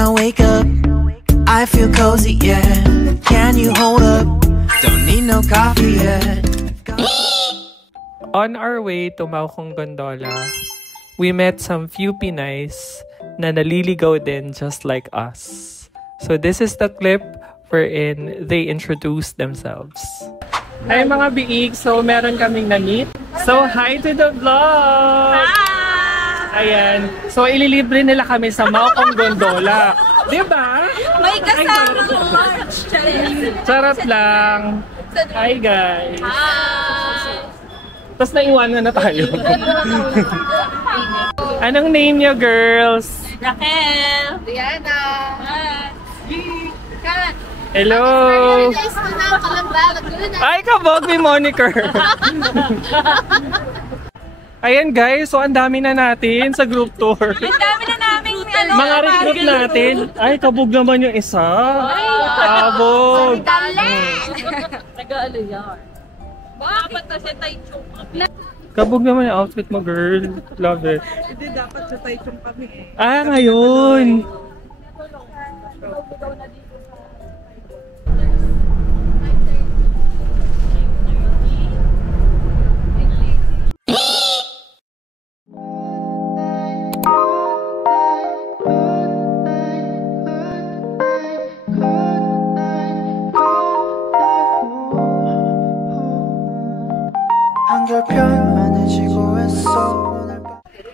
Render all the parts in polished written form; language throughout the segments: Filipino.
I wake up, I feel cozy, yeah. Can you hold up? Don't need no coffee yet. On our way to Maokong Gondola, we met some few Pinays na naliligaw din just like us. So this is the clip wherein they introduce themselves. Hi mga biig! So meron kaming na-meet. So hi to the vlog! Hi! Ayan. So ililibre nila kami sa Maokong Gondola. Diba? May kasama lunch! Charot lang! Hi guys! Hi! Tapos naiwanan na tayo. Anong name niyo, girls? Raquel! Diana! Kat! Hello! Ay, kabog may moniker! Ayan guys, so ang dami na natin sa group tour. Ang dami na namin mga recruit natin. Ay, kabog naman yung isa. Kabog! Nag-aalo yan. Dapat na siya Taichung kami. Kabog naman yung outfit mo, girl. Love it. Hindi, dapat sa Taichung kami. Ah, ngayon!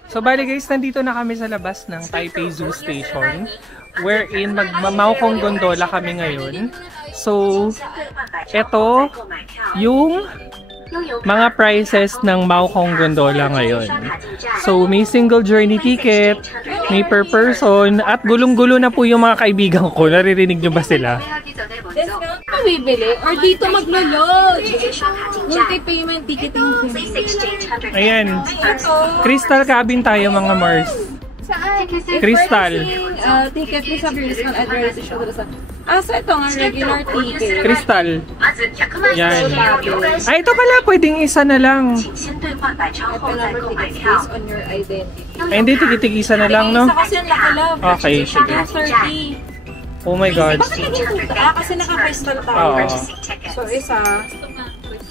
So bali guys, nandito na kami sa labas ng Taipei Zoo Station wherein magmamaokong gondola kami ngayon. So, eto yung mga prices ng Maokong Gondola ngayon. So, may single journey ticket, may per person, at gulong-gulo na po yung mga kaibigan ko. Naririnig nyo ba sila? Bibili or dito maglo-load. Multi-payment ticketing. Ayan. Crystal cabin tayo mga Mars. Saan? Crystal. Ticket mo sa Crystal address siya doon sa. So ito nga regular ticket. Crystal. Yan. Ay, ito pala. Pwedeng isa na lang. Ito number ticket based on your identity. Ay, hindi. Tig-isa na lang, no? Isa kasi yung laki-love. Okay, sige. 30. Oh my God. Bakit ito? Kasi naka-crystal tayo. So isa.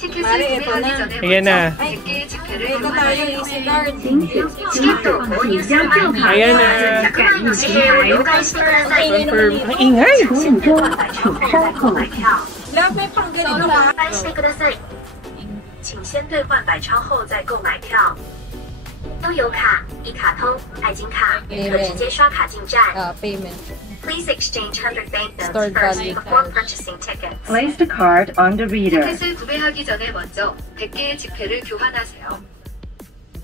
Mari, ito na. Ayan na. Ay, ito tayo, easy card. Ayan na. Confirm. Ang ingay! Love, may pang ganito ba? 请先兑换百超后再购买票。悠游卡、一卡通、爱金卡可直接刷卡进站。 Payment. Please exchange 100 banknotes Stored first value before card. purchasing tickets. Place the card on the reader. 티켓을 구매하기 전에 먼저 100개의 지폐를 교환하세요.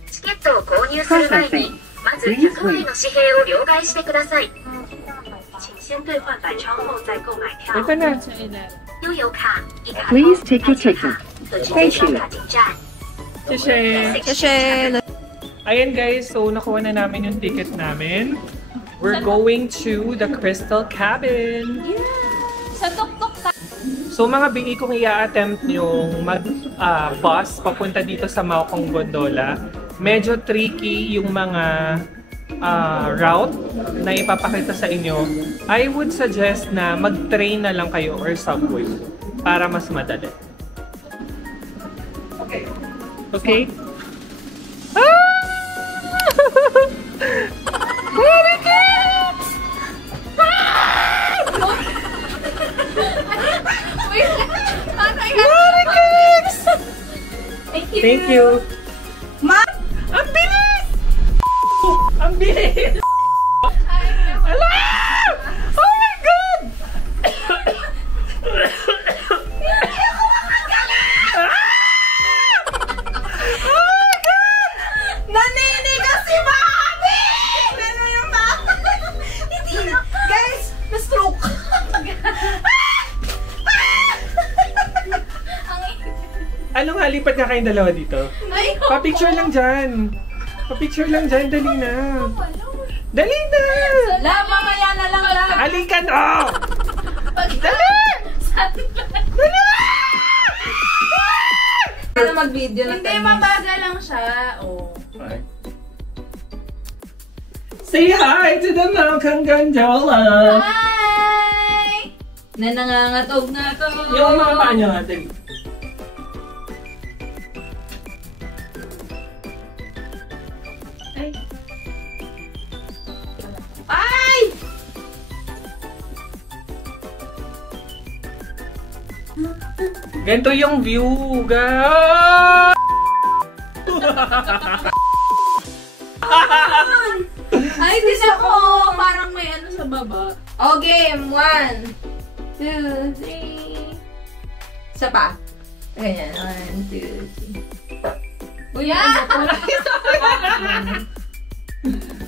チケットを購入する前にまず100枚の紙幣を両替してください。请先兑换百超后再购买票。 Ito na. 悠游卡、一卡通、 Please take 爱 your 金卡 ticket. 可直接刷卡进站。 Sheshe. Ayan guys, so nakuha na namin yung ticket namin. We're going to the Crystal Cabin. Sa tuktok ka. So mga bingi kung i-attempt yung mag-bus papunta dito sa Maokong Gondola, medyo tricky yung mga route na ipapakita sa inyo. I would suggest na mag-train na lang kayo or subway para mas madali. Okay? Okay? Thank you. Ma! Ang bilis! Ang bilis! Ala! Oh my God! Naninigas si Mami! Ano yung bata? Hindi na. Guys, na-stroke. Ano nga, lipat nga kayong dalawa dito. Pa-picture lang dyan. Pa-picture lang dyan, dali na. Dali na! La, mamaya na lang lang. Halika na! Dali! Dali! Para mag-video lang. Hindi, mabagal lang siya. Oh. Say hi to the Malcolm Gondola! Hi! Na nangangatog-ngatog. Yung mga paa niyo natin. Ay! Ganito yung view, guys! Ay, din ako! Parang may ano sa baba. O, game. 1, 2, 3. Isa pa. Ganyan. 1, 2, 3. Uy, yeah!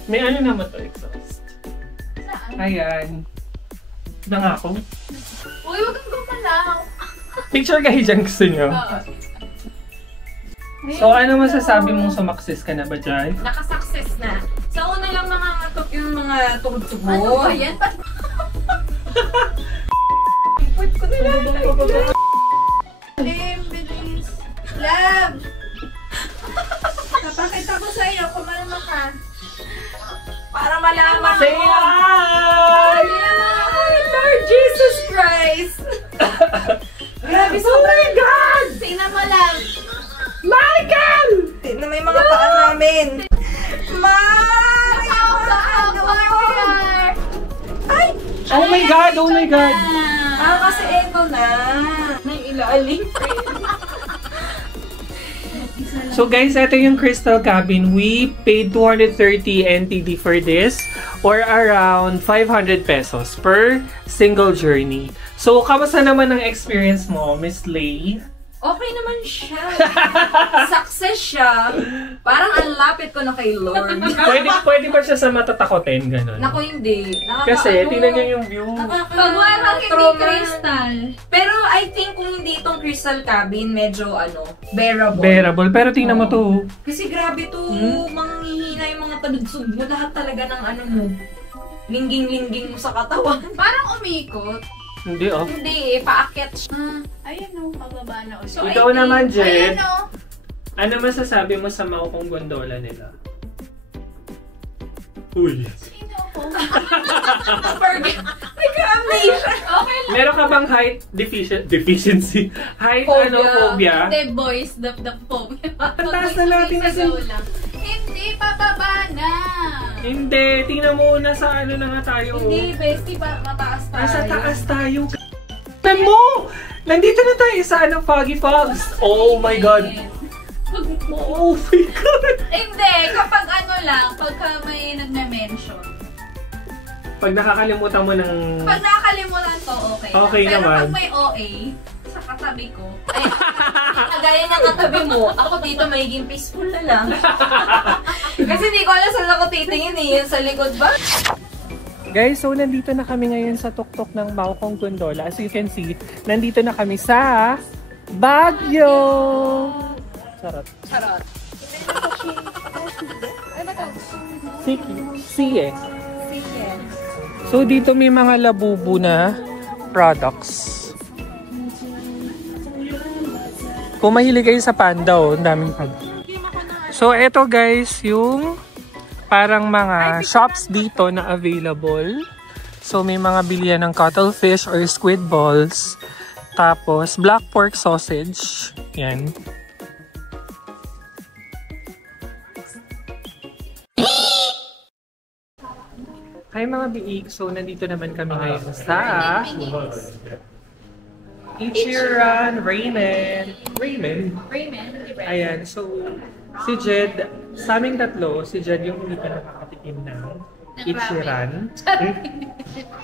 May ano naman to, exhaust. Ayan. Nangako. Uy, huwag kang gumalaw. Picture kayo dyan, gusto nyo. Oo. So, ano masasabi mong sumakses ka na ba dyan? Nakasuccess na. Sa una lang nangangatok yung mga tugtog mo. Ano ba yan? Put ko na lang. Bilis. Love! Napakita ko sa iyo kung ano ka. Para malaman Say mo. hi! Ay, Lord Jesus Christ! Grabe, Oh my God! Tingnan mo lang. Michael! Tingnan mo yung mga paa namin. Ay! Oh my God! Oh my God! Kasi eto na. Naiilaaling. So guys, ito yung Crystal Cabin. We paid 230 NTD for this or around 500 pesos per single journey. So, kamusta naman ang experience mo, Miss Lay? Okay naman siya. Success siya. Parang ang lapit ko na kay Lord. Pwede ba siya sa matatakotin? Ganun. Naku, hindi. Kasi, tingnan niyo yung view. Pag walang hindi crystal. Pero I think kung hindi itong crystal cabin, medyo bearable. Bearable. Pero tingnan mo to. Kasi grabe to, manghihina yung mga taludsog mo. Lahat talaga ng mo. Lingging-lingging mo sa katawan. Parang umikot. Hindi, oh. Hindi, paakyat siya. Ayun pababa na ulit. So, Ikaw I think- naman, Jen. Ayan, Ano masasabi mo sa Maokong gondola nila? Uy. Nagka-amnesia. Okay lang. Meron ka bang height deficiency? Height phobia? The boys, the phobia. Ang taas na natin kasi. Hindi, pababa na. Hindi, tingnan mo na sa na nga tayo. Hindi, bestie, mataas tayo. Nasa taas tayo. Tingnan mo! Nandito na tayo sa Foggy Fogs. Oh my God. Oh my God. Hindi, kapag pagka may nagme-mention. Pag nakakalimutan mo ng... Pag nakakalimutan to, okay. Okay Pero naman. pag may OA, sa katabi ko, Ay, kagaya ng katabi mo, ako dito magiging peaceful na lang. Kasi hindi ko alam saan ako titingin Yan sa likod ba? Guys, so nandito na kami ngayon sa tuktok ng Maokong Gondola. As you can see, nandito na kami sa Baguio! Charot. Charot. Siye. So dito may mga labubu na products. Kung mahilig kayo sa panda, ang daming panda. So eto guys, yung parang mga shops dito na available. So may mga bilihan ng cuttlefish or squid balls. Tapos black pork sausage. Yan. Hi mga biik! So nandito naman kami ngayon sa Ichiran Ramen. Ayan, so si Jed, sa aming tatlo, si Jed yung hindi pa nakakatikim ng Ichiran.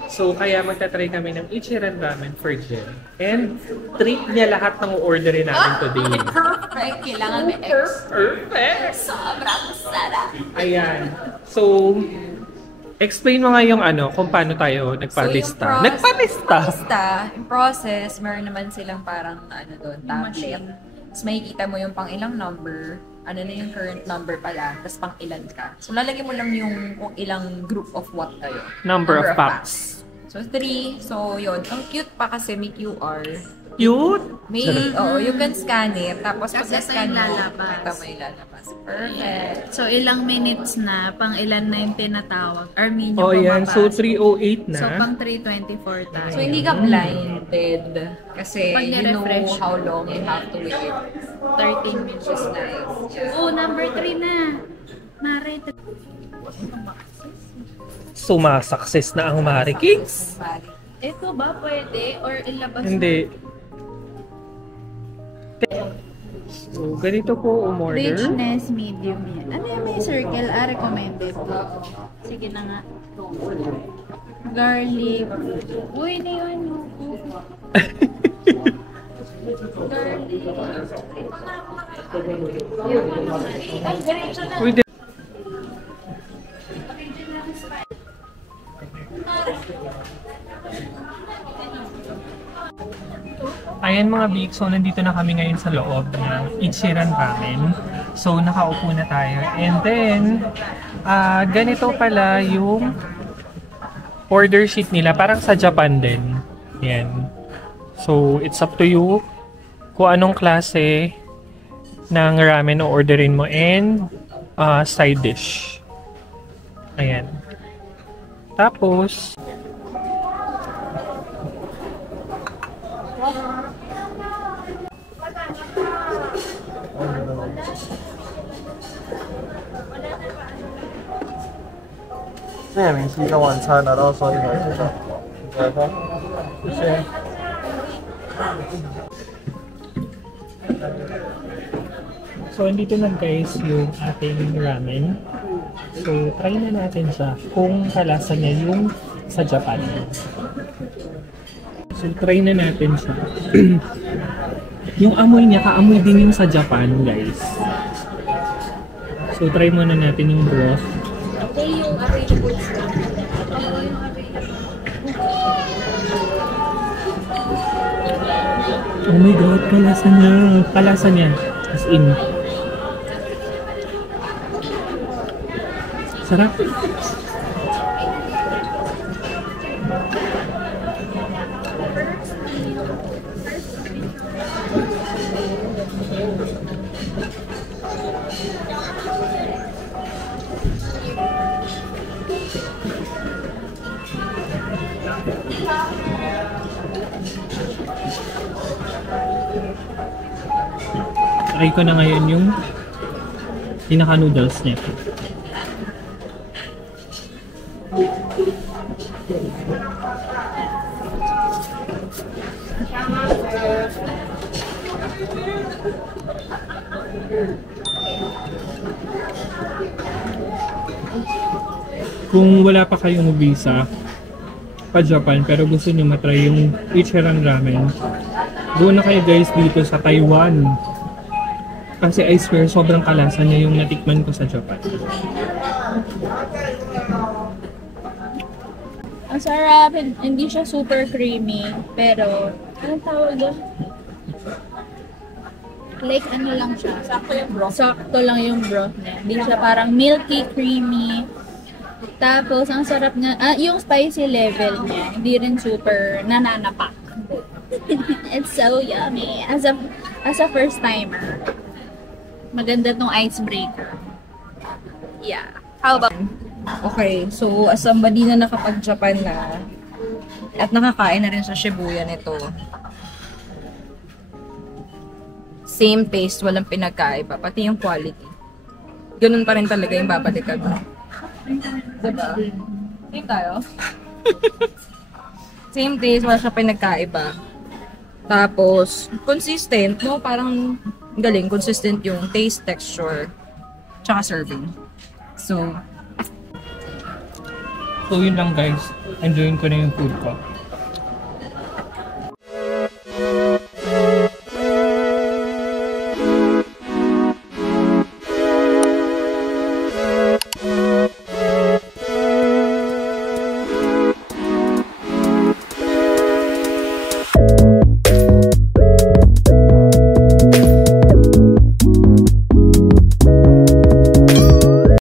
So kaya magta-try kami ng Ichiran Ramen for Jed. And treat niya lahat ng orderin namin today. perfect. Kailangan may extra. Perfect! Sobrang sarap. Ayan. So, explain mo nga yung kung paano tayo nagpalista. Yung process, meron naman silang parang doon, tablet. Tapos makikita mo yung pang ilang number, na yung current number pala, tapos pang ilan ka. So lalagyan mo lang yung kung ilang group of what kayo. Number of packs. So 3, so yun. Ang cute pa kasi may QR. Cute! May, you can scan it. Tapos pag Tapos ito scan yung mo, lalabas. ito may lalabas. Perfect. So, ilang minutes na, pang ilan na yung tinatawag? Or mean Oh, yung yan. So, pumapasok. 3:08 na. So, pang 3:24 tayo. So, hindi ka blinded. Kasi Pag you know nirefresh. how long you have to wait. 13 minutes. Which is nice. Oh, number 3 na. Mare, Sumasakses na ang Mari Kings. ito ba pwede? Or ilabas Hindi. So, ganito po umorder. Richness, medium yan. Ano yung may circle? Recommended. Sige na nga. Garlic. Uy, na yun. Garlic. Ay, diretso na. Uy, ayan mga Big, so nandito na kami ngayon sa loob ng Ichiran Ramen. So nakaupo na tayo. And then, ganito pala yung order sheet nila. Parang sa Japan din. Yan. So it's up to you kung anong klase ng ramen o orderin mo and side dish. Ayan. Tapos,这名是一个晚餐，拿到手里面是的，来吧，谢谢。 so, andito na guys yung ating ramen. So, try na natin siya kung kalasa niya yung sa Japan. So, try na natin siya. Yung amoy niya, kaamoy din yung sa Japan, guys. So, try muna natin yung broth. Yung available stock. Oh my God, kalasa niya. Kalasa niya. As in. Sarap. Try ko na ngayon yung pinaka-noodles niya. Kung wala pa kayong visa pa Japan pero gusto niyo matry yung Ichiran Ramen, go na kayo guys dito sa Taiwan. Kasi I swear, sobrang kalasa niya yung natikman ko sa Japan. Ang sarap, hindi siya super creamy, pero anong tawag doon? Like ano lang siya. Sakto yung broth. Sakto lang yung broth niya. Hindi siya parang milky, creamy. Tapos, ang sarap niya, yung spicy level niya, hindi rin super nananapak. It's so yummy. As a first timer, maganda tong icebreaker. Yeah. How about? Okay, so as somebody na nakapag-Japan na at nakakain na rin sa Shibuya nito, same taste, walang pinagkaiba, pati yung quality. Ganun pa rin talaga yung babalikan mo. Diba? Same tayo? Same taste, wala siya pinagkaiba. Tapos, consistent, no? Parang galing, consistent yung taste, texture, tsaka serving. So, yun lang guys. Enjoyin ko na yung food ko.